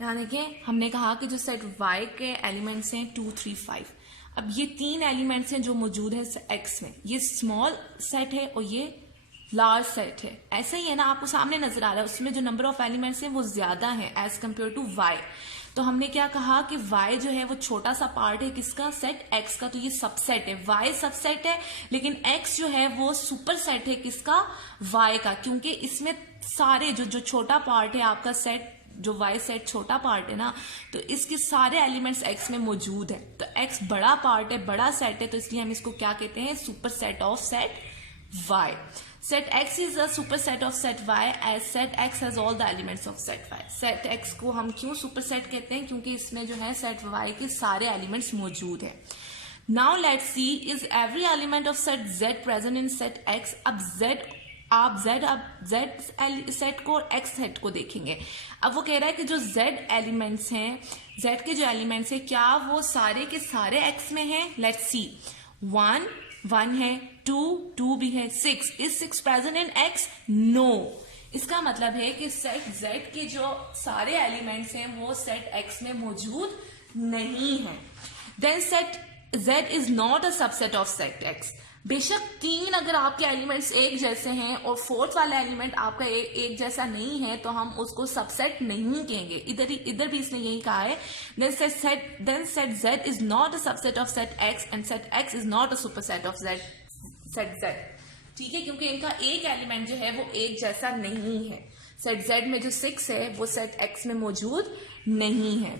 यहाँ देखें, हमने कहा कि जो सेट y के एलिमेंट्स हैं 2, 3, 5। अब ये 3 एलिमेंट्स हैं जो मौजूद है x में, ये स्मॉल सेट है और ये लार्ज सेट है। ऐसा ही है ना, आपको सामने नजर आ रहा है, उसमें जो नंबर ऑफ एलिमेंट्स हैं वो ज्यादा है एज कम्पेयर टू y। तो हमने क्या कहा कि y जो है वो छोटा सा पार्ट है किसका, सेट x का, तो ये सबसेट है, y सबसेट है, लेकिन x जो है वो सुपर सेट है किसका, y का, क्योंकि इसमें सारे जो छोटा पार्ट है आपका सेट, जो y सेट छोटा पार्ट है ना, तो इसके सारे एलिमेंट्स x में मौजूद है। तो x बड़ा पार्ट है, बड़ा सेट है, तो इसलिए हम इसको क्या कहते हैं, super set of set y। Set x is a superset of set y as set x has all the elements of set y। Set x को हम क्यों superset कहते हैं, क्योंकि इसमें जो है set y के सारे एलिमेंट्स मौजूद है। Now let's see is every element of set z present in set x। अब z सेट को और x सेट को देखेंगे। अब वो कह रहा है कि जो z एलिमेंट्स हैं, z के जो एलिमेंट्स हैं, क्या वो सारे के सारे x में हैं। लेट्स सी, 1 है, 2 भी है, 6 is 6 present in x? No. इसका मतलब है कि सेट z के जो सारे एलिमेंट्स हैं वो सेट x में मौजूद नहीं है। Then set z is not a subset of set x। बेशक 3 अगर आपके एलिमेंट्स एक जैसे हैं और 4th वाला एलिमेंट आपका एक जैसा नहीं है तो हम उसको सबसेट नहीं कहेंगे। इधर भी इसने यही कहा है। Then set z is not a subset of set x and set x is not a superset of set z। ठीक है, क्योंकि इनका एक एलिमेंट जो है वो एक जैसा नहीं है। सेट z में जो 6 है वो सेट x में मौजूद नहीं है।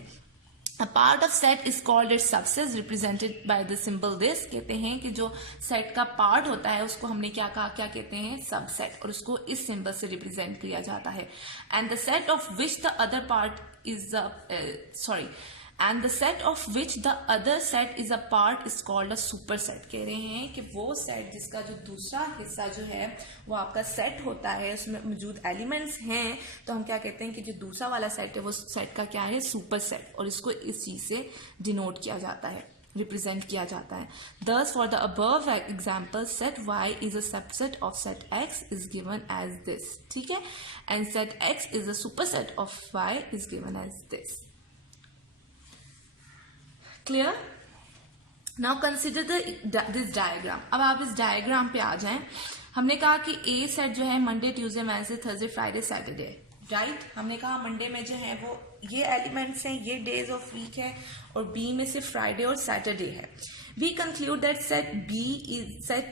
A part of set is called its subset represented by the symbol this। कहते हैं कि जो सेट का पार्ट होता है उसको हमने क्या कहा, क्या कहते हैं, सबसेट, और उसको इस सिंबल से रिप्रेजेंट किया जाता है। And the set of which the other part is and the set of which the other set is a part is called a superset। कह रहे हैं कि वो सेट जिसका जो दूसरा हिस्सा जो है वो आपका सेट होता है, उसमें मौजूद एलिमेंट्स हैं, तो हम क्या कहते हैं कि जो दूसरा वाला सेट है वो सेट का क्या है, सुपर सेट, और इसको इस चीज से डिनोट किया जाता है, रिप्रेजेंट किया जाता है। Thus for the above example set y is a subset of set x is given as this। ठीक है, and set x is a superset of y is given as this। Clear? Now consider this diagram. अब आप इस diagram पे आ जाएं। हमने कहा कि ए सेट जो है Monday, Tuesday, Wednesday, Thursday, Friday, Saturday, right. हमने कहा मंडे में जो है वो ये एलिमेंट्स हैं, ये डेज ऑफ वीक है, और बी में से फ्राइडे और सैटरडे है। We conclude that set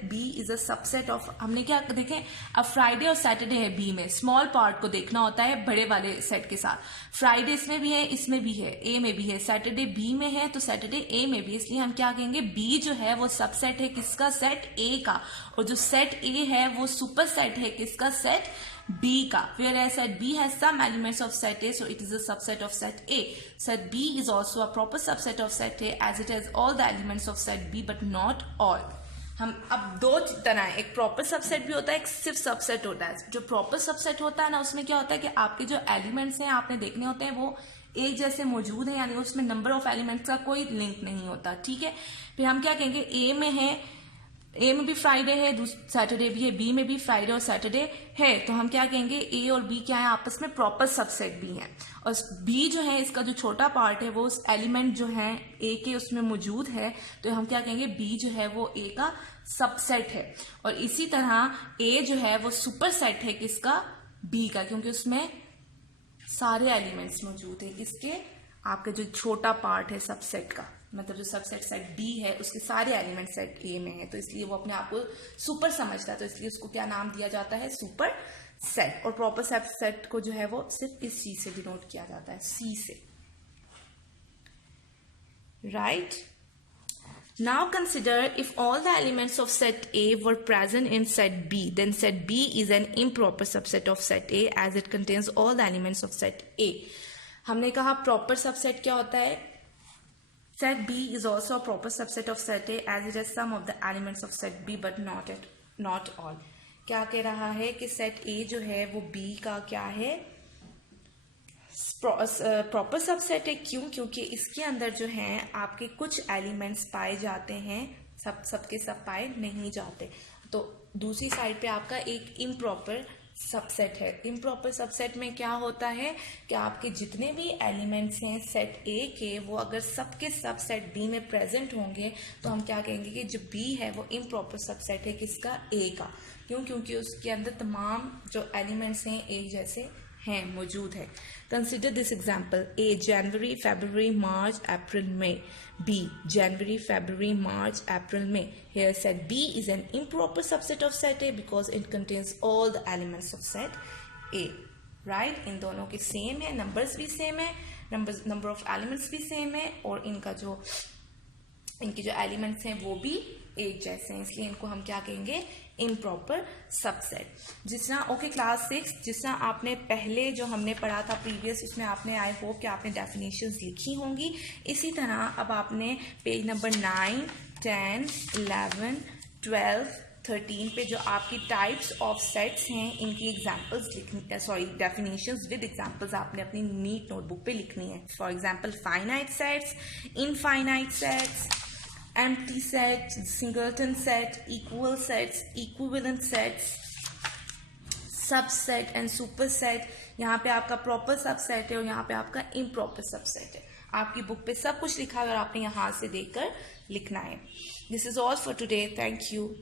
B is a subset of, हमने क्या देखें, अब फ्राइडे और सैटरडे है बी में, स्मॉल पार्ट को देखना होता है बड़े वाले सेट के साथ। फ्राइडे इसमें भी है, इसमें भी है, ए में भी है, सैटरडे बी में है तो सैटरडे ए में भी, इसलिए हम क्या कहेंगे, बी जो है वो सबसेट है किसका, सेट ए का, और जो सेट ए है वो सुपर सेट है किसका, सेट B का। Whereas set B has some elements of set A, so it is a subset of set A। Set B is also a proper subset of set A as it has all the elements of set B but not all। हम अब दो तरह है, एक proper subset भी होता है, एक सिर्फ सबसेट होता है। जो प्रॉपर सबसेट होता है ना, उसमें क्या होता है कि आपके जो एलिमेंट्स हैं आपने देखने होते हैं वो एक जैसे मौजूद है, यानी उसमें नंबर ऑफ एलिमेंट्स का कोई लिंक नहीं होता। ठीक है, फिर हम क्या कहेंगे, ए में है, ए में भी फ्राइडे है, सैटरडे भी है, बी में भी फ्राइडे और सैटरडे है, तो हम क्या कहेंगे, ए और बी क्या है, आपस में प्रॉपर सबसेट भी है। और बी जो है इसका जो छोटा पार्ट है वो उस एलिमेंट जो है ए के उसमें मौजूद है, तो हम क्या कहेंगे, बी जो है वो ए का सबसेट है। और इसी तरह ए जो है वो सुपर सेट है किसका, बी का, क्योंकि उसमें सारे एलिमेंट्स मौजूद है किसके, आपका जो छोटा पार्ट है सबसेट का, मतलब जो सबसेट सेट बी है उसके सारे एलिमेंट सेट ए में है, तो इसलिए वो अपने आप को सुपर समझता है, तो इसलिए उसको क्या नाम दिया जाता है, सुपर सेट। और प्रॉपर सबसेट को जो है वो सिर्फ इस चीज से डिनोट किया जाता है, सी से, right. Now consider if all the elements of set A were present in set B, then set B is an improper subset of set A as it contains all the elements of set A। हमने कहा proper subset क्या होता है, set B is also a proper subset of set A as it has some of the elements of set B but not all। क्या कह रहा है कि set A जो है वो B का क्या है, प्रॉपर सबसेट है। क्यों? क्योंकि इसके अंदर जो है आपके कुछ एलिमेंट्स पाए जाते हैं, सबके सब पाए नहीं जाते। तो दूसरी साइड पे आपका एक इम्प्रॉपर सबसेट है। इम्प्रॉपर सबसेट में क्या होता है कि आपके जितने भी एलिमेंट्स हैं सेट ए के, वो अगर सबके सब सेट बी में प्रेजेंट होंगे तो हम क्या कहेंगे कि जो बी है वो इम्प्रॉपर सबसेट है किसका, ए का। क्यों? क्योंकि उसके अंदर तमाम जो एलिमेंट्स हैं एक जैसे हैं, मौजूद है। Consider this example, A January February March April May, B January February March April May. Here set B is an improper subset of set A because it contains all the elements of set A. Right? इन दोनों के same है, numbers भी same है, number of elements भी same है, और इनके जो एलिमेंट्स हैं वो भी एक जैसे हैं, इसलिए इनको हम क्या कहेंगे, इम्प्रॉपर सबसेट। जिस तरह ओके क्लास 6, जिस तरह आपने पहले जो हमने पढ़ा था प्रीवियस, उसमें आपने आई होप कि आपने डेफिनेशंस लिखी होंगी। इसी तरह अब आपने पेज नंबर 9, 10, 11, 12, 13 पे जो आपकी टाइप्स ऑफ सेट्स हैं इनकी एग्जांपल्स लिखनी, सॉरी डेफिनेशंस विद एग्जांपल्स आपने अपनी नीट नोटबुक पे लिखनी है। For example finite sets, infinite sets, empty set, singleton set, equal sets, equivalent sets, subset and superset। यहाँ पे आपका प्रॉपर सबसेट है और यहाँ पे आपका इम्प्रॉपर सबसेट है। आपकी बुक पे सब कुछ लिखा है और आपने यहाँ से देखकर लिखना है। This is all for today, thank you.